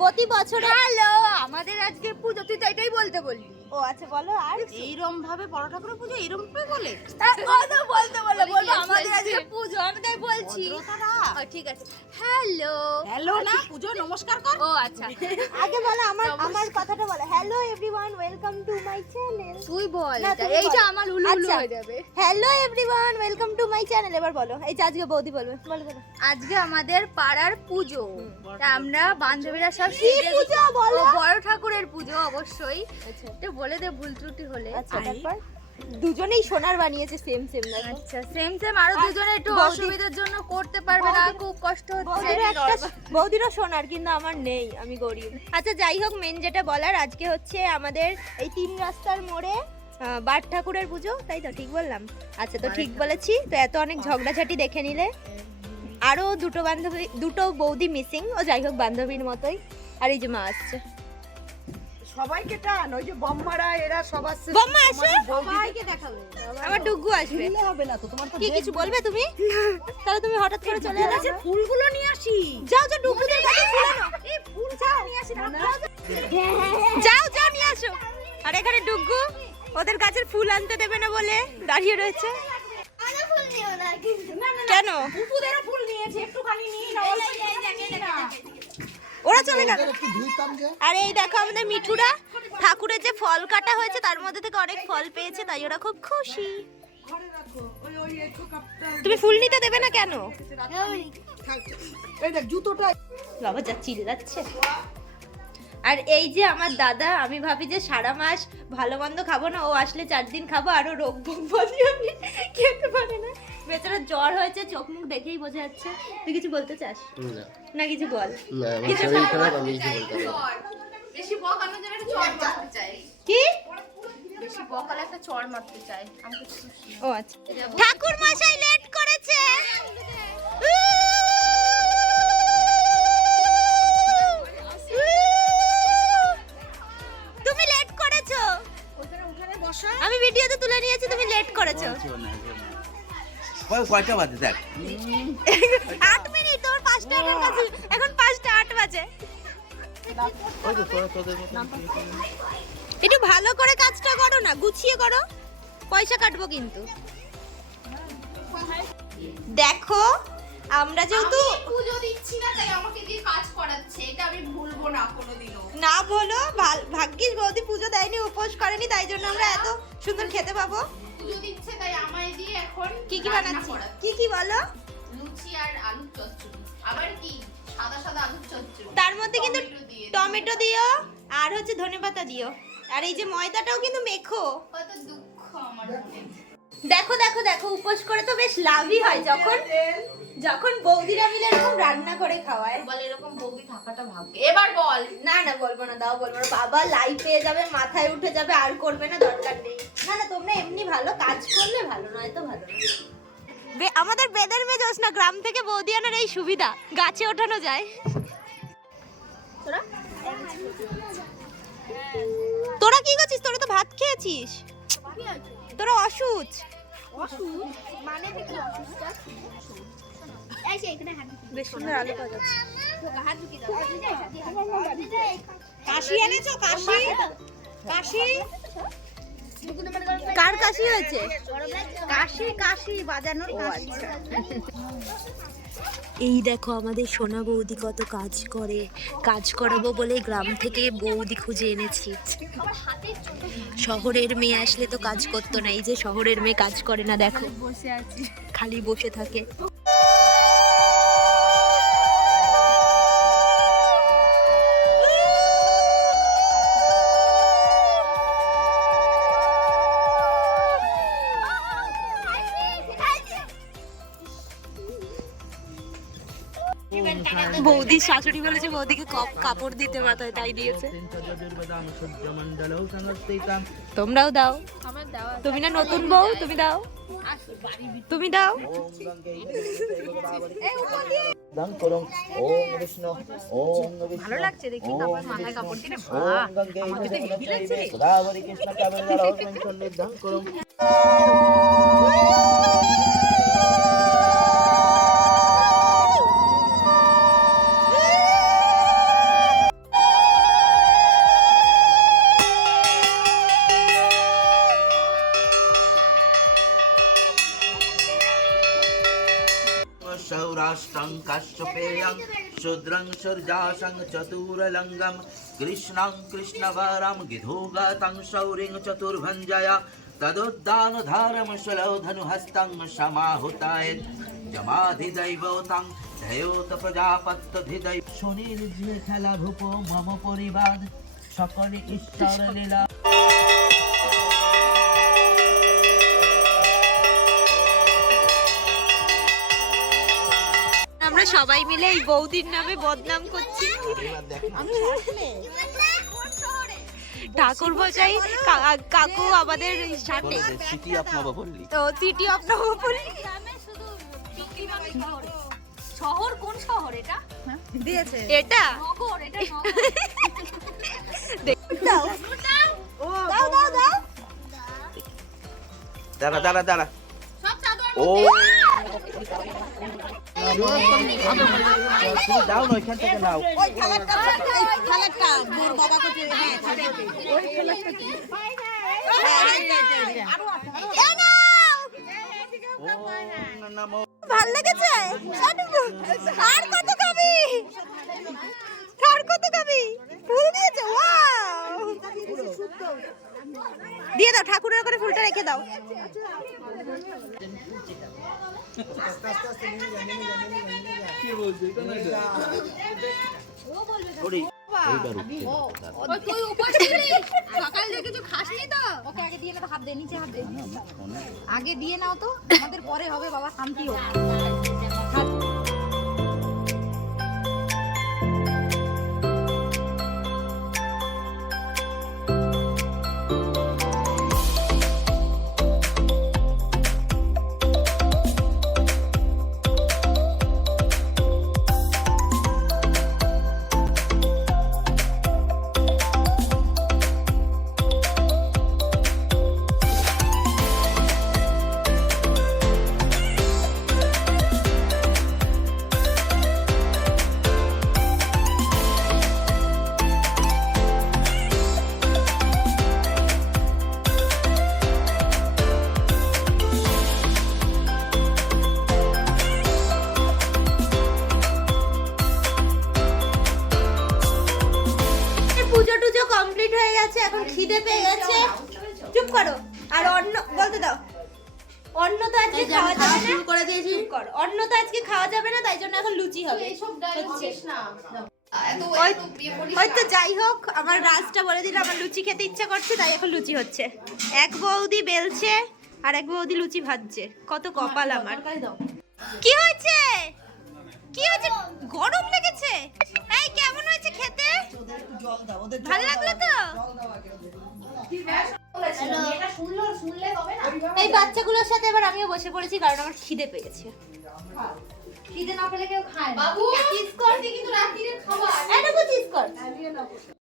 প্রতি বছর। হ্যালো, আমাদের আজকে পুজো, তুই তো এটাই বলতে বললি। ও আচ্ছা বলো। আর এইরকম ভাবে বড় ঠাকুরের পুজো এইরকম ভাবে বলে কথা বলতে বলে বলবো আমাদের আজকে পুজো, আমি তাই বলছি। ঠিক আছে, হ্যালো হ্যালো না, পুজো নমস্কার কর। ও আচ্ছা, আগে বলো আমার কথাটা বলো। Hello everyone, welcome to my channel. তুই বল। না, তুমি এইটা বলো। আমার উলু উলু আচ্ছা। হয়ে যাবে। Hello everyone, welcome to my channel. এবার বলো, এই যে আজকে বৌদি বলবে, বলো বলো। আজকে আমাদের পাড়ার পুজো, তা আমরা বান্ধবীরা সব কি পুজো বলো? ও বড় ঠাকুরের পুজো অবশ্যই। আচ্ছা তো বলে দে ভুল ত্রুটি হলে। আচ্ছা, তারপর দুজনেই সোনার বানিয়েছে সেম সেম না? আচ্ছা, সেম সেম। আরো দুজনে একটু বৌদি- অসুবিধার জন্য করতে পারবে না, খুব কষ্ট হচ্ছে। বৌদিরও সোনার, কিন্তু আমার নেই, আমি গরিব। আচ্ছা যাই হোক, মেন যেটা বলার, আজকে হচ্ছে আমাদের এই 3 রাস্তার মোড়ে বাট ঠাকুরের পুজো, তাই তো ঠিক বললাম? আচ্ছা, তো ঠিক বলেছি তো। এত অনেক ঝগড়াঝাটি দেখে নিলে। আরো দুটো বৌদি মিসিং, ও যাই হোক বান্ধবীর মতোই। আর এই যে মা আসছে। সবাইকে টান, ওই যে বম্মারা এরা সব আসছে। বম্মা আসো, সবাইকে দেখাবো। আমার ডুগু আসবে। দিলে হবে না তো, তোমার তো কি কিছু বলবে তুমি? তাহলে তুমি হঠাৎ করে চলে এলে। আছে, ফুলগুলো নিয়ে আসি। যাও যাও, ডুগুদের কাছে ফুল আনো। এই ফুল চাও নিয়ে আসি না। যাও যাও নিয়ে আসো। আর এখানে ডুগু ওদের গাছের ফুল আনতে দেবে না বলে দাঁড়িয়ে রয়েছে। কেন? ফুপুদেরও ফুল নিয়েছে, একটুখানি নিয়ে নাও। ওরা চলে গেল। আর এই দেখো আমাদের মিঠুরা, ঠাকুরের যে ফল কাটা হয়েছে তার মধ্যে থেকে অনেক ফল পেয়েছে, তাই ওরা খুব খুশি। ঘরে রাখো, ওই একটু কাপটা। তুমি ফুল নিতে দেবে না কেন? এই দেখ জুতোটা। বাবা যা চিল্লাচ্ছে। আর এই যে আমার দাদা, আমি ভাবি যে সারা মাস ভালো মন্দ খাবো না, ও আসলে 4 দিন খাবো, আরো রোগ ভোগ বলি আমি খেতে পারে না। বেচারা জ্বর হয়েছে, চোখ মুখ দেখেই বোঝা যাচ্ছে। তুই কিছু বলতে চাস? না কিছু বল। না, আমার শরীর খারাপ, আমি কিছু বলতে পারবো না। বেশি বকানোর জন্য একটা চড় মারতে চাই। কি? বেশি বকালে একটা চড় মারতে চাই। আমাকে খুশি। ও আচ্ছা, ঠাকুর মশাই লেট করেছে। তুমি লেট করেছো। আমি ভিডিওতে তুলে নিয়েছি, তুমি লেট করেছো। কয়টা বাজে দেখ? 8 মিনিট, তোর 5টা 8 কাছে, এখন 5টা 8 বাজে। ওই তো তোদের মতো একটু ভালো করে কাজটা করো না, গুছিয়ে করো, পয়সা কাটবো কিন্তু। দেখো আমরা যেহেতু পুজো দিচ্ছি না, তাই আমাকে দিয়ে কাজ করাচ্ছে। এটা আমি ভুলবো না কোনোদিনও। না বলো, ভাগ্যিস বৌদি পুজো দেয়নি, উপোস করেনি, তাই জন্য আমরা এত সুন্দর খেতে পাবো। পুজো দিচ্ছে তাই আমায় দিয়ে এখন কি কি রান্না বানাচ্ছি? করাচ্ছে। কি বলো? লুচি আর আলুর চচ্চড়ি। আবার কি সাদা সাদা আলুর চচ্চড়ি, তার মধ্যে কিন্তু টমেটো দিয়ে টমেটো দিও, আর হচ্ছে ধনেপাতা দিও, আর এই যে ময়দাটাও কিন্তু মেখো। কত দুঃখ আমার মনে। দেখো দেখো দেখো, উপোস করে তো বেশ লাভই হয় যখন যখন বৌদিরা মিলে এরকম রান্না করে খাওয়ায়। বল এরকম বৌদি থাকাটা ভাগ্য। এবার বল। না না বলবো না, দাও বলবো না। বাবা লাইফ পেয়ে যাবে, মাথায় উঠে যাবে, আর করবে না, দরকার নেই। না না, তোমরা এমনি ভালো কাজ করলে ভালো, নয় তো ভালো না। আমাদের বেদের মেজোস না, গ্রাম থেকে বৌদি আনার এই সুবিধা, গাছে ওঠানো যায়। তোরা তোরা কি করছিস? তোরা তো ভাত খেয়েছিস, তোরা অসুচ। মানে কি অসুস্থতা? এই যে এখানে হাত ঢুকিয়ে বেশ সুন্দর আলু পাওয়া যাচ্ছে। হাত ঢুকিয়ে দাও। কাশি এনেছো? কাশি কাশি কার কাশি হয়েছে? কাশি কাশি বাজানোর আচ্ছা। এই দেখো আমাদের সোনা বৌদি কত কাজ করে, কাজ করাবো বলে গ্রাম থেকে বৌদি খুঁজে এনেছি। শহরের মেয়ে আসলে তো কাজ করতো না, এই যে শহরের মেয়ে কাজ করে না, দেখো বসে আছি। খালি বসে থাকে। বৌদির শাশুড়ি বলেছে বৌদিকে কাপড় দিতে মাথায়, তাই দিয়েছে। তোমরাও দাও। আমার দেওয়া তুমি না নতুন বউ, তুমি দাও, তুমি দাও। ভালো লাগছে দেখি, তারপর মাথায় কাপড় দিলে शूद्रं शूर्जासं चतुरलङ्गं कृष्णं कृष्णवरं गिधोगतं शौरिं चतुर्भञ्जया तदुद्दानधारमशलधनुहस्तं समाहुताय जमाधिदैवतं ध्येयोत प्रजापत्यधिदैव सुनिर्जे खेला भूपो मम परिवार সকলে ঈশ্বর লীলা। আমরা সবাই মিলে এই বৌদির নামে বদনাম করছি। ঠাকুর মশাই কাকু আমাদের সাথে সিটি অফ নবপল্লী। তো সিটি অফ নবপল্লী শহর কোন শহর এটা? দিয়েছে এটা নগর, এটা নগর। দাও দাও দাও দাও দাঁড়া দাঁড়া দাঁড়া। সব চাদর ও তুমি দাও না, ওইখান থেকে নাও। ওই থালাটা মোর বাবাকে দিয়ে হ্যাঁ ওই থালাটা কি ভাল লেগেছে? আর কত খাবি? আর কত খাবি? ফুল দিয়েছে, ওয়াও! দিয়ে দাও, ঠাকুরের ওখানে ফুলটা রেখে দাও। ওই তুই উপোস ছিলি? সকাল থেকে কিছু খাসনি তো? ওকে আগে দিয়ে নাও, হাত দে, নিচে হাত দে। আগে দিয়ে নাও তো, আমাদের পরে হবে বাবা, শান্তি হোক। পুজো টুজো কমপ্লিট হয়ে গেছে, এখন খিদে পেয়ে গেছে। চুপ করো। আর অন্ন বলতে দাও। অন্ন তো আজকে খাওয়া যাবে না, করে দিয়েছি। চুপ করো। অন্ন তো আজকে খাওয়া যাবে না, তাই জন্য এখন লুচি হবে। হয়তো যাই হোক, আমার রাজটা বলে দিল আমার লুচি খেতে ইচ্ছা করছে, তাই এখন লুচি হচ্ছে। এক বৌদি বেলছে আর এক বৌদি লুচি ভাজছে। কত কপাল আমার। কি হয়েছে? কি হয়েছে? গরম লেগেছে? এই কেমন হয়েছে খেতে? ভালো লাগলো তো? এই বাচ্চাগুলোর সাথে এবার আমিও বসে পড়েছি, কারণ আমার খিদে পেয়েছে। খিদে না পেলে কেউ খায় না। বাবু, কিস কর, কিন্তু রাত্রিরে খাবার। এটা চিজ কর।